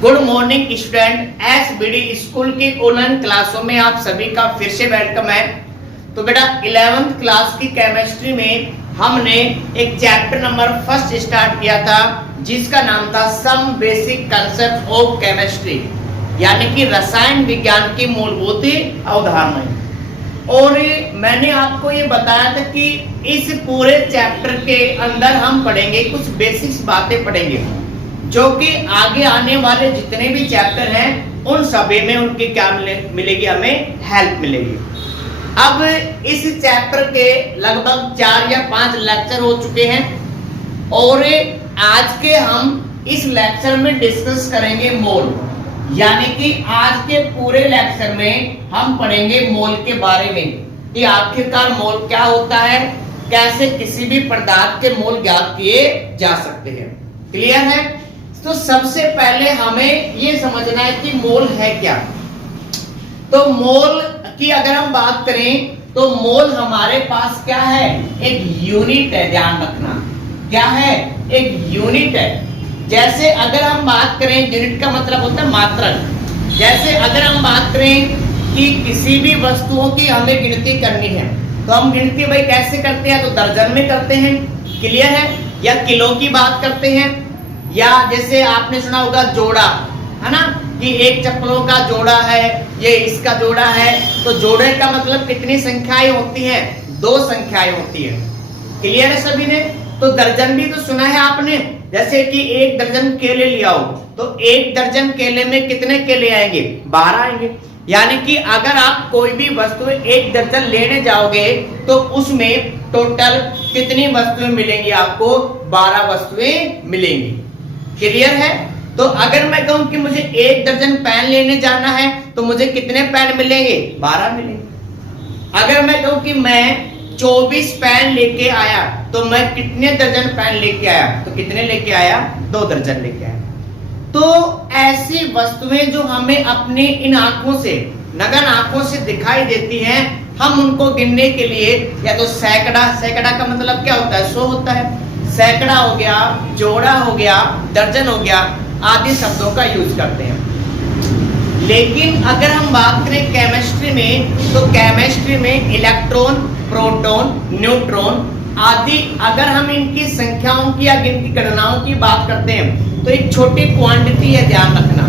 Good morning student, SBD school की online क्लासों में आप सभी का फिर से वेलकम है। तो बेटा 11th क्लास की केमिस्ट्री में हमने एक चैप्टर नंबर फर्स्ट स्टार्ट किया था जिसका नाम था some basic concept of chemistry, यानी कि रसायन विज्ञान की मूलभूत अवधारणाएं। और मैंने आपको ये बताया था कि इस पूरे चैप्टर के अंदर हम पढ़ेंगे कुछ बेसिक्स बातें पढ़ेंगे जो कि आगे आने वाले जितने भी चैप्टर हैं उन सभी में उनकी क्या मिलेगी, हमें हेल्प मिलेगी। अब इस चैप्टर के लगभग 4 या 5 लेक्चर हो चुके हैं और आज के हम इस लेक्चर में डिस्कस करेंगे मोल, यानी कि आज के पूरे लेक्चर में हम पढ़ेंगे मोल के बारे में कि आखिरकार मोल क्या होता है, कैसे किसी भी पदार्थ के मोल ज्ञात किए जा सकते हैं। क्लियर है? तो सबसे पहले हमें ये समझना है कि मोल है क्या। तो मोल की अगर हम बात करें तो मोल हमारे पास क्या है, एक यूनिट है। ध्यान रखना, क्या है, एक यूनिट है। जैसे अगर हम बात करें, यूनिट का मतलब होता है मात्रक। जैसे अगर हम बात करें कि किसी भी वस्तुओं की हमें गिनती करनी है तो हम गिनती भाई कैसे करते हैं, तो दर्जन में करते हैं। क्लियर है? या किलो की बात करते हैं, या जैसे आपने सुना होगा जोड़ा, है ना, कि एक चप्पलों का जोड़ा है, ये इसका जोड़ा है। तो जोड़े का मतलब कितनी संख्याएं होती हैं, 2 संख्याएं होती है। क्लियर है सभी ने? तो दर्जन भी तो सुना है आपने, जैसे कि 1 दर्जन केले ले आओ तो 1 दर्जन केले में कितने केले आएंगे, 12 आएंगे। यानी कि अगर आप कोई भी वस्तु 1 दर्जन लेने जाओगे तो उसमें टोटल कितनी वस्तुएं मिलेंगी आपको, 12 वस्तुएं मिलेंगी। क्लियर है? तो अगर मैं कहूं कि मुझे 1 दर्जन पेन लेने जाना है तो मुझे कितने पेन मिलेंगे, 12 मिलेंगे। अगर मैं कहूं कि मैं 24 पेन लेके आया तो मैं कितने दर्जन पेन लेके आया, तो कितने लेके आया, 2 दर्जन लेके आया। तो ऐसी वस्तुएं जो हमें अपनी इन आंखों से, नगन आंखों से दिखाई देती हैं, हम उनको गिनने के लिए या तो सैकड़ा का मतलब क्या होता है, 100 होता है। सैकड़ा हो गया, जोड़ा हो गया, दर्जन हो गया, आदि शब्दों का यूज करते हैं। लेकिन अगर हम बात करें केमिस्ट्री में, तो केमिस्ट्री में इलेक्ट्रॉन, प्रोटॉन, न्यूट्रॉन आदि अगर हम इनकी संख्याओं की या इनकी गणनाओं की बात करते हैं तो एक छोटी क्वांटिटी है। ध्यान रखना,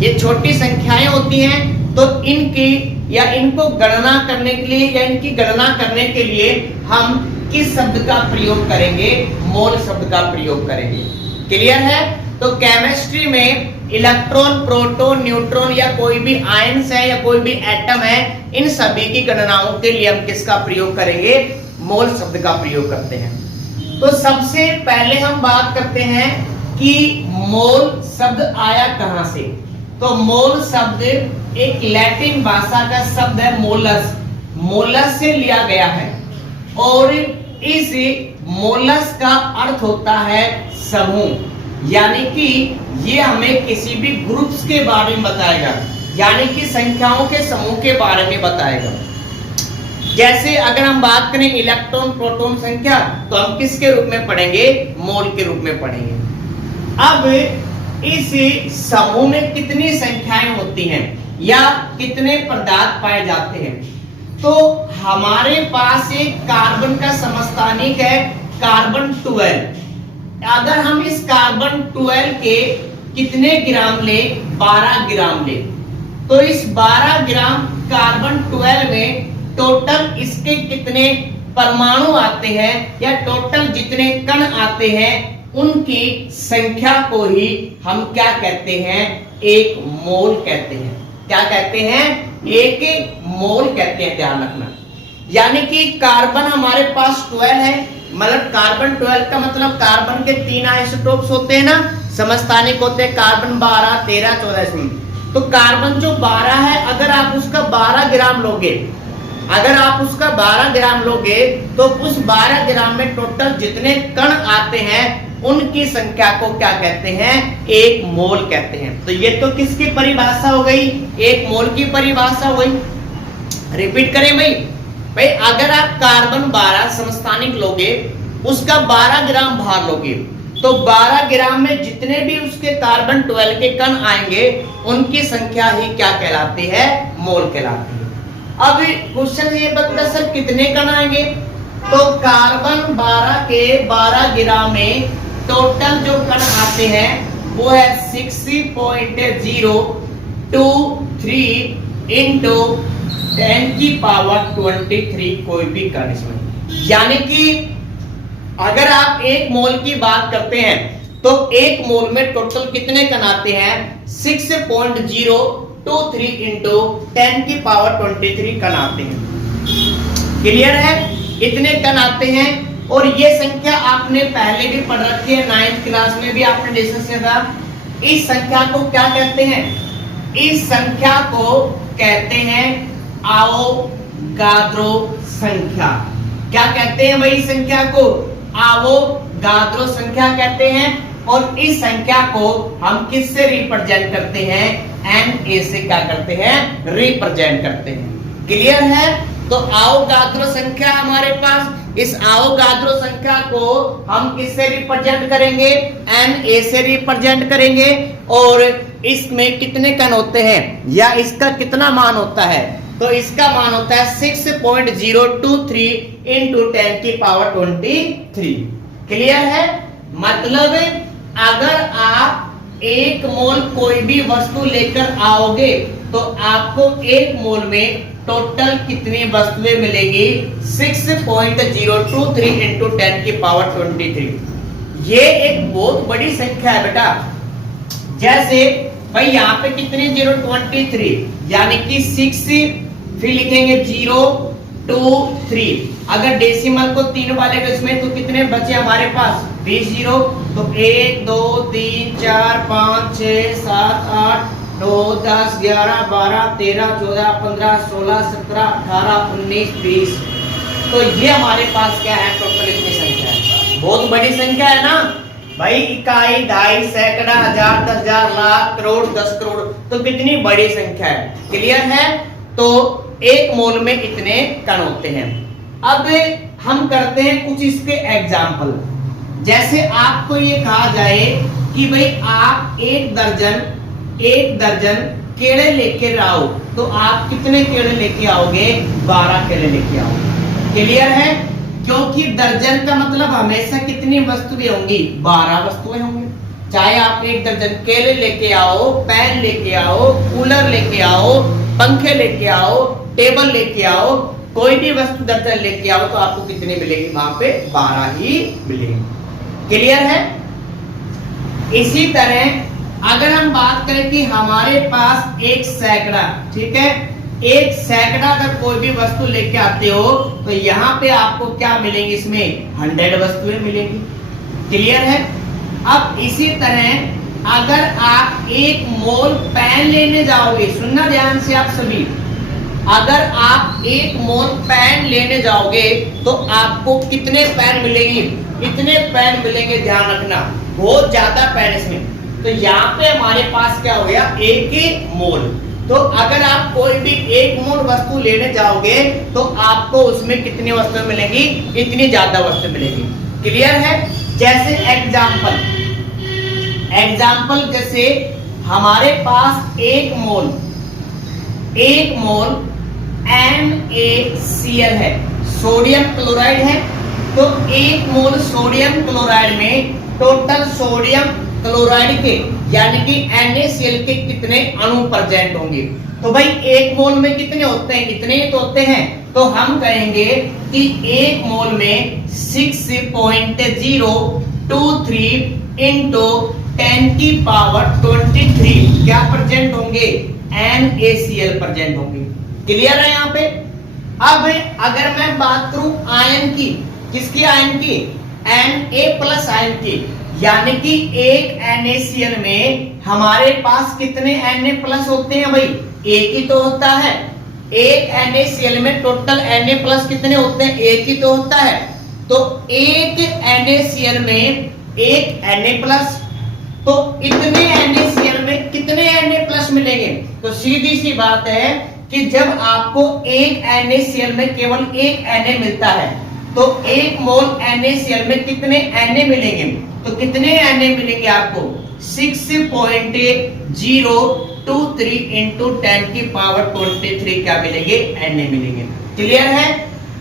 ये छोटी संख्याएं होती हैं। तो इनकी या इनको गणना करने के लिए या इनकी गणना करने के लिए हम किस शब्द का प्रयोग करेंगे, मोल शब्द का प्रयोग करेंगे। क्लियर है? तो केमिस्ट्री में इलेक्ट्रॉन, प्रोटॉन, न्यूट्रॉन या कोई भी आयन्स है या कोई भी एटम है, इन सभी की गणनाओं के लिए हम किसका प्रयोग करेंगे, मोल शब्द का प्रयोग करते हैं। तो सबसे पहले हम बात करते हैं कि मोल शब्द आया कहां से। तो मोल शब्द एक लैटिन भाषा का शब्द है, मोलस। मोलस से लिया गया है और इस मोलस का अर्थ होता है समूह, यानी कि ये हमें किसी भी ग्रुप्स के बारे में बताएगा, यानी कि संख्याओं के समूह के बारे में बताएगा। जैसे अगर हम बात करें इलेक्ट्रॉन, प्रोटॉन संख्या, तो हम किसके रूप में पढ़ेंगे, मोल के रूप में पढ़ेंगे। अब इस समूह में कितनी संख्याएं होती हैं या कितने पदार्थ पाए जाते हैं, तो हमारे पास एक कार्बन का समस्थानिक है, कार्बन 12। अगर हम इस कार्बन 12 के कितने ग्राम ले, 12 ग्राम ले, तो इस 12 ग्राम कार्बन 12 में टोटल इसके कितने परमाणु आते हैं या टोटल जितने कण आते हैं उनकी संख्या को ही हम क्या कहते हैं, एक मोल कहते हैं। क्या कहते हैं, एक मोल कहते हैं। ध्यान रखना, यानी कि कार्बन हमारे पास 12 है, मतलब कार्बन 12 का मतलब कार्बन के 3 आइसोटोप्स होते हैं ना, समस्थानिक होते हैं, कार्बन 12, 13, 14। तो कार्बन जो 12 है, अगर आप उसका 12 ग्राम लोगे, अगर आप उसका 12 ग्राम लोगे तो उस 12 ग्राम में टोटल जितने कण आते हैं उनकी संख्या को क्या कहते हैं, एक मोल कहते हैं। तो ये तो किसकी परिभाषा हो गई, एक मोल की परिभाषा हो गई। रिपीट करें भाई, अगर आप कार्बन 12 समस्थानिक लोगे, उसका 12 ग्राम भार लोगे, तो 12 ग्राम में जितने भी उसके कार्बन 12 के कण आएंगे उनकी संख्या ही क्या कहलाती है? मोल कहलाती है। अब क्वेश्चन ये बनता सर कितने कण आएंगे? तो कार्बन 12 के 12 ग्राम में टोटल जो कण आते हैं वो है 60.023 इंटू 10 की पावर 23 कोई भी कण इसमें। यानी कि अगर आप एक मोल की बात करते हैं तो एक मोल में टोटल कितने कण आते हैं? 6.023 इंटू 10 की पावर 23 कण आते हैं। क्लियर है? इतने कण आते हैं और ये संख्या आपने पहले भी पढ़ रखी है, 9th क्लास में भी आपने डिस्कस किया था। इस संख्या को क्या कहते हैं? इस संख्या को कहते हैं आवोगाद्रो संख्या। क्या कहते हैं भाई इस संख्या को? आवोगाद्रो संख्या कहते हैं। और इस संख्या को हम किससे रिप्रेजेंट करते हैं? Na से क्या करते हैं? रिप्रेजेंट करते हैं। क्लियर है? तो आवोगाद्रो संख्या हमारे पास, इस आवोगाद्रो संख्या को हम किससे रिप्रेजेंट करेंगे? Na से रिप्रेजेंट करेंगे। और इसमें कितने कण होते हैं या इसका कितना मान होता है? तो इसका मान होता है 6.023 इंटू 10 की पावर 23। क्लियर है? मतलब अगर आप एक मोल कोई भी वस्तु लेकर आओगे तो आपको एक मोल में टोटल कितनी वस्तुएं मिलेगी? 6.023 इंटू 10 की पावर 23। ये एक बहुत बड़ी संख्या है बेटा। जैसे भाई यहाँ पे कितनी 023 यानी कि 6, फिर लिखेंगे 0 2 3। अगर डेसिमल को 3 वाले इसमें तो कितने बचे हमारे पास? 20 जीरो। तो 1 2 3 4 5 6 7 8 9 10 11 12 13 14 15 16 17 18 19 20। तो ये हमारे पास क्या है? टोटल इतनी संख्या है। बहुत बड़ी संख्या है ना भाई। इकाई, ढाई, सैकड़ा, हजार, 10,000, लाख, करोड़, 10 करोड़। तो कितनी बड़ी संख्या है। क्लियर है? तो एक मोल में इतने कण होते हैं। अब हम करते हैं कुछ इसके एग्जाम्पल। जैसे आपको ये कहा जाए कि भाई आप एक दर्जन केले लेके आओ, तो आप कितने केले लेके आओगे? 12 केले लेके आओगे। क्लियर है? क्योंकि दर्जन का मतलब हमेशा कितनी वस्तुएं होंगी? 12 वस्तुएं होंगी। चाहे आप एक दर्जन केले लेके आओ, पेन लेके आओ, कूलर लेके आओ, पंखे लेके आओ, टेबल लेके आओ, कोई भी वस्तु दर्जन लेके आओ तो आपको कितनी मिलेगी? वहां पे 12 ही मिलेगी। क्लियर है? इसी तरह अगर हम बात करें कि हमारे पास एक सैकड़ा, ठीक है, एक सैकड़ा अगर कोई भी वस्तु लेके आते हो तो यहाँ पे आपको क्या मिलेंगी? इसमें 100 वस्तुएं मिलेंगी। क्लियर है? अब इसी तरह अगर आप एक मोल पेन लेने जाओगे, सुनना ध्यान से आप सभी, अगर आप एक मोल पेन लेने जाओगे तो आपको कितने पेन मिलेंगे? इतने पेन मिलेंगे, ध्यान रखना, बहुत ज्यादा पेन इसमें। तो यहाँ पे हमारे पास क्या हो गया? एक ही मोल। तो अगर आप कोई भी एक मोल वस्तु लेने जाओगे तो आपको उसमें कितनी वस्तुएं मिलेंगी? इतनी ज्यादा वस्तु मिलेगी। क्लियर है? जैसे एग्जाम्पल जैसे हमारे पास एक मोल NaCl है, सोडियम क्लोराइड है। तो एक मोल सोडियम क्लोराइड में टोटल सोडियम क्लोराइड के यानी कि NaCl के कितने अणु प्रेजेंट होंगे? तो भाई एक मोल में कितने होते हैं? इतने ही तो होते हैं। तो हम कहेंगे कि एक मोल में 6.023 इंटू 10 की पावर 23 क्या प्रेजेंट होंगे? NaCl प्रेजेंट होंगे। क्लियर है यहाँ पे? अब अगर मैं बात करूं आयन की, किसकी आयन की? Na+ आयन की। यानी कि एक NaCl में हमारे पास कितने Na+ होते हैं भाई? एक ही तो होता है। एक NaCl में टोटल Na+ कितने होते हैं? एक ही तो होता है। तो एक NaCl में एक Na+, तो इतने NaCl में कितने Na+ मिलेंगे? तो सीधी सी बात है कि जब आपको एक NaCl में केवल एक Na मिलता है तो 1 मोल NaCl में कितने Na मिलेंगे? तो कितने Na मिलेंगे आपको? 6.023 इंटू 10⁻23 क्या मिलेंगे? Na मिलेंगे। क्लियर है?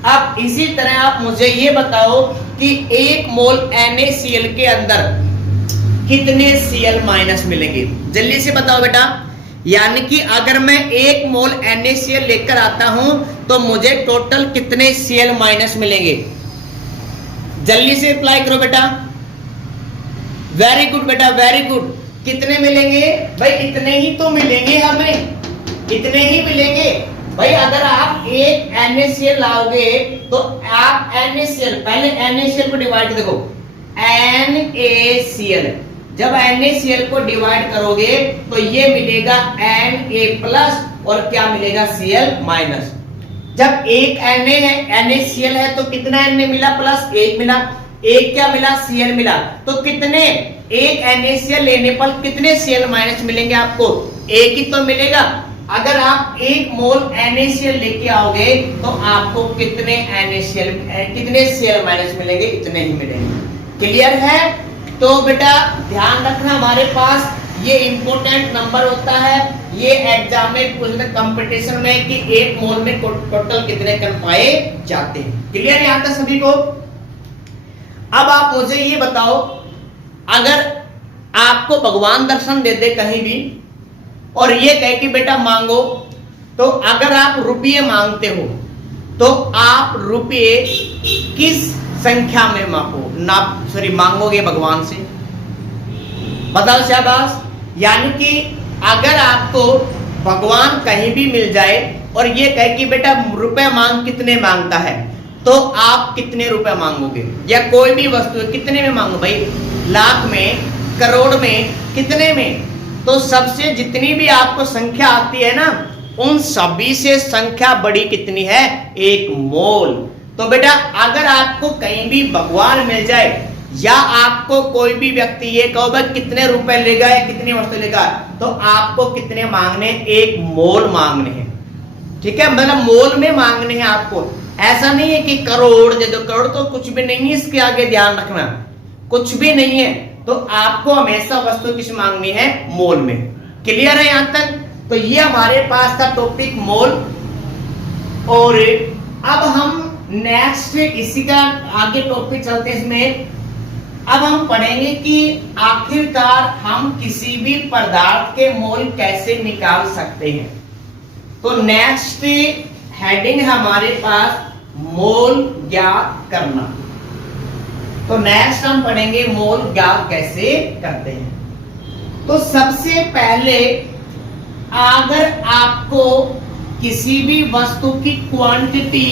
अब इसी तरह आप मुझे ये बताओ कि 1 मोल NaCl के अंदर कितने Cl माइनस मिलेंगे? जल्दी से बताओ बेटा। यानी कि अगर मैं 1 मोल NaCl लेकर आता हूं तो मुझे टोटल कितने Cl माइनस मिलेंगे? जल्दी से अप्लाई करो बेटा। वेरी गुड बेटा, वेरी गुड। कितने मिलेंगे भाई? इतने ही तो मिलेंगे हमें, इतने ही मिलेंगे भाई। अगर आप एक NaCl लाओगे तो आप NaCl, पहले NaCl को डिवाइड देखो, NaCl, जब NaCl को डिवाइड करोगे तो ये मिलेगा Na प्लस और क्या मिलेगा? Cl minus. जब एक Na है, NaCl है तो कितना Na मिला? प्लस 1 मिला। एक क्या मिला? Cl मिला। तो कितने, एक NaCl लेने पर कितने Cl माइनस मिलेंगे आपको? एक ही तो मिलेगा। अगर आप 1 मोल NaCl लेके आओगे तो आपको कितने Cl माइनस मिलेंगे? इतने ही मिलेंगे। क्लियर है? तो बेटा ध्यान रखना, हमारे पास ये इंपॉर्टेंट नंबर होता है, ये एग्जाम में कंपटीशन में कि 1 मोल में टोटल कितने कण पाए जाते हैं। क्लियर है यहां तक सभी को? अब आप मुझे ये बताओ, अगर आपको भगवान दर्शन दे दे कहीं भी और ये कहे कि बेटा मांगो, तो अगर आप रुपये मांगते हो तो आप रुपये किस संख्या में मांगोगे भगवान से? बताओ शाबाश। यानी कि अगर आपको भगवान कहीं भी मिल जाए और ये कहे कि बेटा रुपए मांग, कितने मांगता है, तो आप कितने रुपए मांगोगे? या कोई भी वस्तु कितने में मांगो भाई? लाख में, करोड़ में, कितने में? तो सबसे जितनी भी आपको संख्या आती है ना, उन सभी से संख्या बड़ी कितनी है? 1 मोल। तो बेटा अगर आपको कहीं भी भगवान मिल जाए या आपको कोई भी व्यक्ति ये कहो भाई कितने रुपए लेगा या कितनी वस्तु लेगा, तो आपको कितने मांगने? 1 मोल मांगने हैं। ठीक है, मतलब मोल में मांगने हैं आपको। ऐसा नहीं है कि करोड़ दे दो, करोड़ तो कुछ भी नहीं है, इसके आगे ध्यान रखना, कुछ भी नहीं है। तो आपको हमेशा वस्तु किस मांगनी है? मोल में। क्लियर है यहां तक? तो ये हमारे पास था टॉपिक मोल। और अब हम नेक्स्ट इसी का आगे टॉपिक चलते हैं। इसमें अब हम पढ़ेंगे कि आखिरकार हम किसी भी पदार्थ के मोल कैसे निकाल सकते हैं। तो नेक्स्ट हेडिंग हमारे पास मोल ज्ञात करना। तो नेक्स्ट हम पढ़ेंगे मोल ज्ञात कैसे करते हैं। तो सबसे पहले अगर आपको किसी भी वस्तु की क्वांटिटी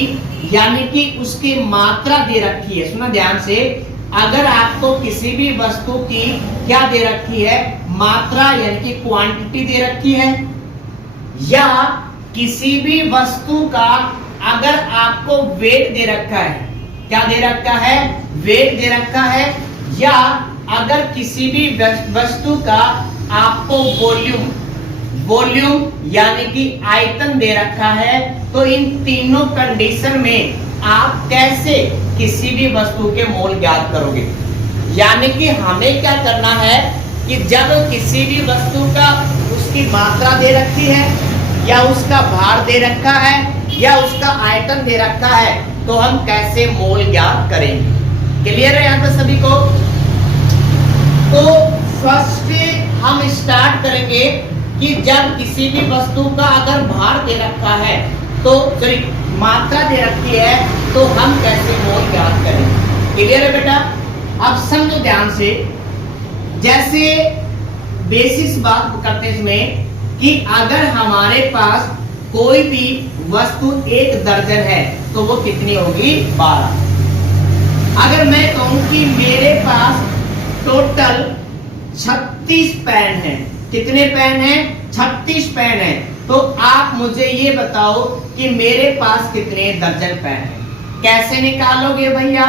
यानी कि उसकी मात्रा दे रखी है, सुना ध्यान से, अगर आपको किसी भी वस्तु की क्या दे रखी है? मात्रा यानी कि क्वांटिटी दे रखी है, या किसी भी वस्तु का अगर आपको वेट दे रखा है, क्या दे रखा है? वेट दे रखा है, या अगर किसी भी वस्तु का आपको वॉल्यूम यानी कि आयतन दे रखा है, तो इन तीनों कंडीशन में आप कैसे किसी भी वस्तु के मोल ज्ञात करोगे? यानी कि हमें क्या करना है कि जब किसी भी वस्तु का उसकी मात्रा दे रखी है, या उसका भार दे रखा है, या उसका आयतन दे रखा है, तो हम कैसे मोल ज्ञात करेंगे? क्लियर है यहां तक सभी को? तो फर्स्ट हम स्टार्ट करेंगे कि जब किसी भी वस्तु का अगर भार दे रखा है, तो सॉरी मात्रा दे रखी है, तो हम कैसे मोल ज्ञात करेंगे? क्लियर है बेटा? अब समझो ध्यान से, जैसे बेसिस बात करते हैं इसमें कि अगर हमारे पास कोई भी वस्तु 1 दर्जन है तो वो कितनी होगी? 12। अगर मैं कहूं कि मेरे पास टोटल 36 पेन है, कितने पेन है? 36 पेन है, तो आप मुझे ये बताओ कि मेरे पास कितने दर्जन पेन है? कैसे निकालोगे भैया?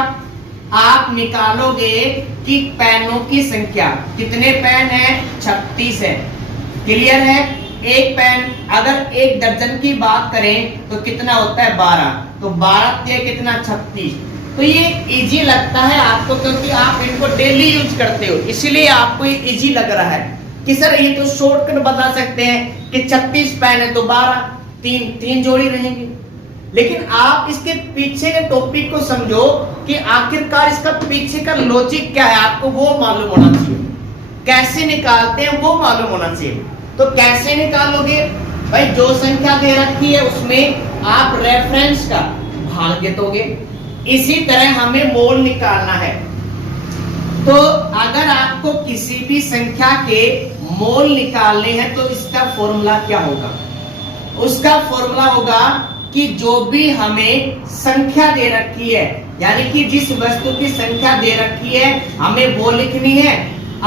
आप निकालोगे कि पेनों की संख्या, कितने पेन है? 36 है। क्लियर है? एक पेन अगर 1 दर्जन की बात करें तो कितना होता है? 12। तो 12 कितना? 36। तो तो ये इजी लगता है आपको क्योंकि आप इनको डेली यूज करते हो, इसीलिए आपको ये इजी लग रहा है कि सर ये तो शॉर्टकट बता सकते हैं कि 36 पेन है तो 12, तीन जोड़ी रहेंगी। लेकिन आप इसके पीछे के टॉपिक को समझो कि आखिरकार इसका पीछे का लॉजिक क्या है, आपको वो मालूम होना चाहिए। कैसे निकालते हैं वो मालूम होना चाहिए। तो कैसे निकालोगे भाई, जो संख्या दे रखी है उसमें आप रेफरेंस का भाग दोगे। इसी तरह हमें मोल निकालना है। तो अगर आपको किसी भी संख्या के मोल निकालने हैं तो इसका फॉर्मूला क्या होगा? उसका फॉर्मूला होगा कि जो भी हमें संख्या दे रखी है, यानी कि जिस वस्तु की संख्या दे रखी है हमें वो लिखनी है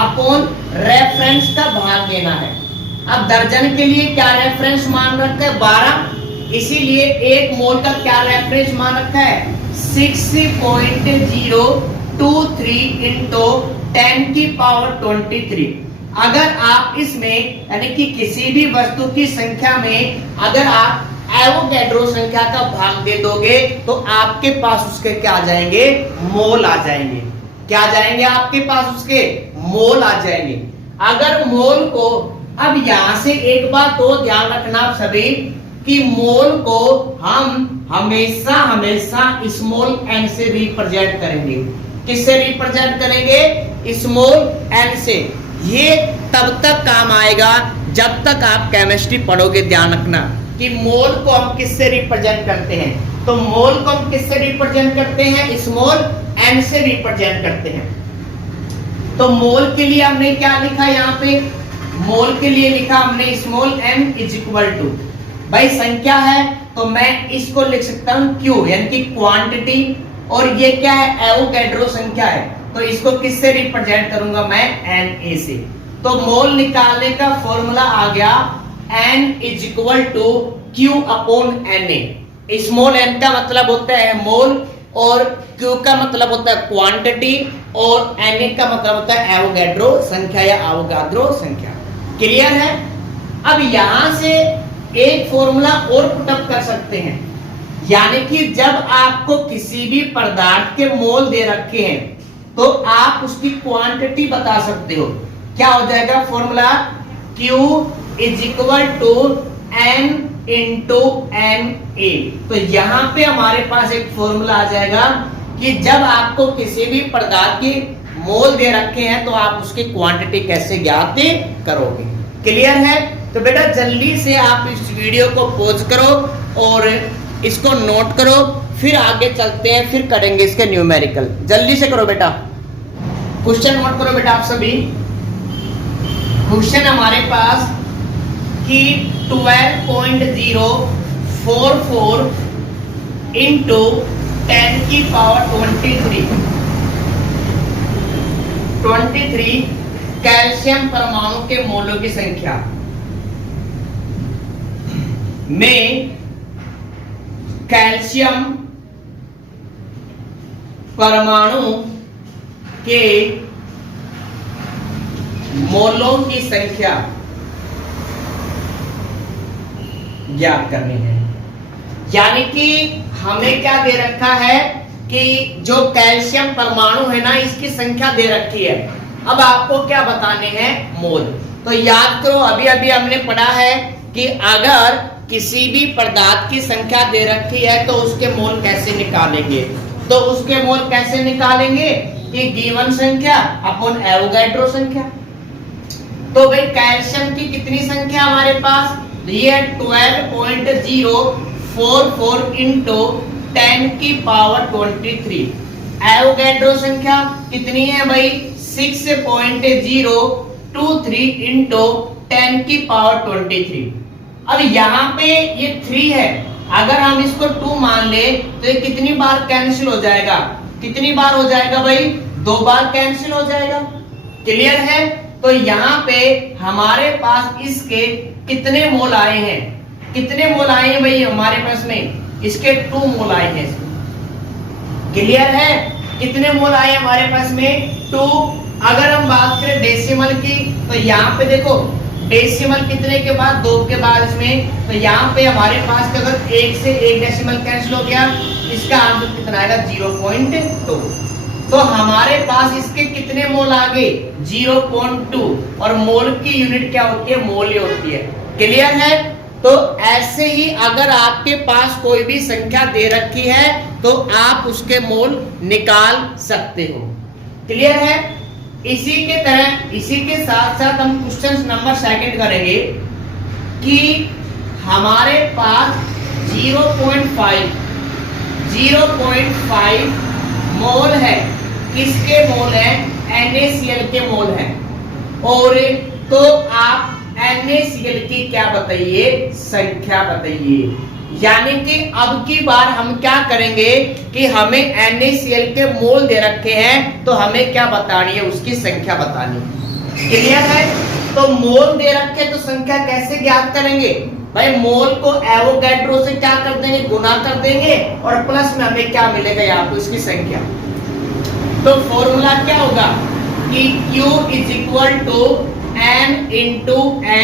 अपॉन रेफरेंस का भाग देना है। अब दर्जन के लिए क्या रेफरेंस मान रखा है? 12, इसीलिए एक मोल का क्या रेफरेंस मान रखा है? 6.023 इंटू 10 की पावर 23। अगर आप इसमें यानी कि किसी भी वस्तु की संख्या में अगर आप एवोगैड्रो संख्या का भाग दे दोगे तो आपके पास उसके क्या आ जाएंगे? मोल आ जाएंगे। क्या आ जाएंगे? आपके पास उसके मोल आ जाएंगे। अगर मोल को, अब यहां से एक बात तो ध्यान रखना आप सभी कि मोल को हम हमेशा स्मॉल n से रिप्रेजेंट करेंगे। किससे रिप्रेजेंट करेंगे? स्मॉल n से। ये तब तक काम आएगा जब तक आप केमिस्ट्री पढ़ोगे। ध्यान रखना कि मोल को हम किससे रिप्रेजेंट करते हैं। तो मोल को हम किससे रिप्रेजेंट करते हैं? स्मॉल n से रिप्रेजेंट करते हैं। तो मोल के लिए हमने क्या लिखा यहाँ पे? मोल के लिए लिखा हमने small m is equal to, भाई संख्या है तो मैं इसको लिख सकता हूं Q यानी कि क्वांटिटी, और ये क्या है? एवोगैड्रो संख्या है, तो इसको किससे रिप्रेजेंट करूंगा मैं? Na से। तो मोल निकालने का फॉर्मूला आ गया n is equal to Q upon Na। Small n का मतलब होता है मोल और Q का मतलब होता है क्वांटिटी और Na का मतलब होता है एवोगैड्रो संख्या या एवोगाद्रो संख्या। क्लियर है? अब यहां से एक फॉर्मूला और पुटअप कर सकते हैं, यानी कि जब आपको किसी भी पदार्थ के मोल दे रखे हैं तो आप उसकी क्वांटिटी बता सकते हो। क्या हो जाएगा formula? Q is equal to n into Na। तो यहां पे हमारे पास एक फॉर्मूला आ जाएगा कि जब आपको किसी भी पदार्थ के मोल दे रखे हैं तो आप उसकी क्वांटिटी कैसे ज्ञात करोगे। क्लियर है? तो बेटा जल्दी से आप इस वीडियो को पॉज करो और इसको नोट करो, फिर आगे चलते हैं, फिर करेंगे इसके न्यूमेरिकल। जल्दी से करो बेटा, क्वेश्चन नोट करो बेटा आप सभी। क्वेश्चन हमारे पास कि 12.044 इंटू 10 की पावर 23 कैल्शियम परमाणु के मोलों की संख्या में कैल्शियम परमाणु के मोलों की संख्या ज्ञात करनी है। यानी कि हमें क्या दे रखा है कि जो कैल्शियम परमाणु है ना इसकी संख्या दे रखी है। अब आपको क्या बताने हैं? मोल। तो याद करो अभी अभी हमने पढ़ा है कि अगर किसी भी पदार्थ की संख्या दे रखी है तो उसके मोल कैसे निकालेंगे? तो उसके मोल कैसे निकालेंगे कि गिवन संख्या अपॉन एवोगैड्रो संख्या। तो भाई कैल्शियम की कितनी संख्या हमारे पास? ये 12.044 इंटू 10 की पावर 23। एवोगैड्रो संख्या कितनी है भाई? 6.023 इंटू 10 की पावर 23। अब यहाँ पे ये 3 है, अगर हम इसको 2 मान ले तो ये कितनी बार कैंसिल हो जाएगा? कितनी बार हो जाएगा भाई? 2 बार कैंसिल हो जाएगा। क्लियर है? तो यहाँ पे हमारे पास इसके कितने मोल आए हैं? कितने मोल आए हैं भाई हमारे पास में? इसके 2 मोल आए हैं। क्लियर है? कितने मोल आए हमारे पास में? 2। अगर हम बात करें डेसिमल की तो यहाँ पे देखो डेसिमल कितने के बाद? 2 के बाद इसमें। तो यहाँ पे हमारे पास अगर 1 से 1 डेसिमल कैंसिल हो गया, इसका आंसर कितना आएगा 0.2। तो हमारे पास इसके कितने मोल आ गए 0.2 और मोल की यूनिट क्या होती है मोल ही होती है। क्लियर है। तो ऐसे ही अगर आपके पास कोई भी संख्या दे रखी है तो आप उसके मोल निकाल सकते हो। क्लियर है। इसी के तरह इसी के साथ साथ हम क्वेश्चन नंबर सेकंड करेंगे कि हमारे पास 0.5 मोल है। किसके मोल है NaCl के मोल है। और तो आप NaCl की क्या बताइए संख्या बताइए। यानी कि अब की बार हम क्या करेंगे कि हमें NaCl के मोल दे रखे हैं तो हमें क्या बतानी है उसकी संख्या बतानी है। क्लियर है। तो मोल दे रखे तो संख्या कैसे ज्ञात करेंगे भाई मोल को एवोगैड्रो से क्या कर देंगे गुना कर देंगे और प्लस में हमें क्या मिलेगा यहाँ पे उसकी संख्या। तो फॉर्मूला क्या होगा कि Q is equal to N into Na।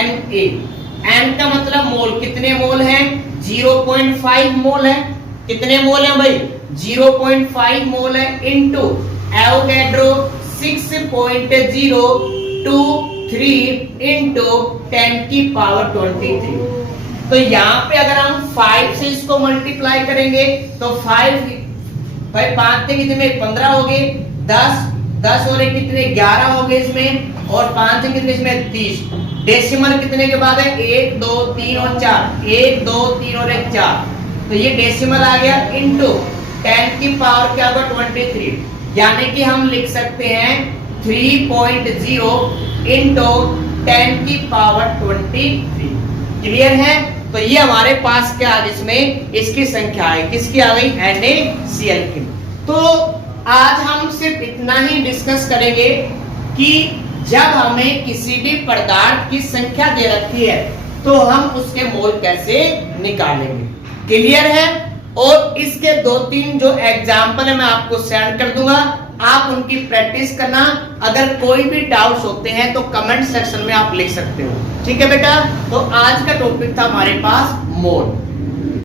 N का मतलब मोल, कितने मोल हैं 0.5 मोल है। कितने मोल हैं भाई 0.5 मोल है इंटू एवोगैड्रो 6.023 इंटू 10 की पावर 23। तो यहाँ पे अगर हम 5 से इसको मल्टीप्लाई करेंगे तो 5 भाई 5 से कितने 15 हो गए, 10 और एक कितने 11 हो गए इसमें, और 5 से कितने इसमें 30। डेसिमल कितने के बाद है 1 2 3 और 4, 1 2 3 और 1 4। तो ये डेसिमल आ गया इंटू 10 की पावर क्या होगा 23। यानी कि हम लिख सकते हैं 3.0 इंटू 10 की पावर 23। क्लियर है। तो ये हमारे पास क्या है इसमें इसकी संख्या है किसकी आ गई NaCl की। तो आज हम सिर्फ इतना ही डिस्कस करेंगे कि जब हमें किसी भी पदार्थ की संख्या दे रखी है तो हम उसके मोल कैसे निकालेंगे। क्लियर है। और इसके 2-3 जो एग्जाम्पल है मैं आपको सेंड कर दूंगा, आप उनकी प्रैक्टिस करना। अगर कोई भी डाउट्स होते हैं तो कमेंट सेक्शन में आप लिख सकते हो। ठीक है बेटा। तो आज का टॉपिक था हमारे पास मोल।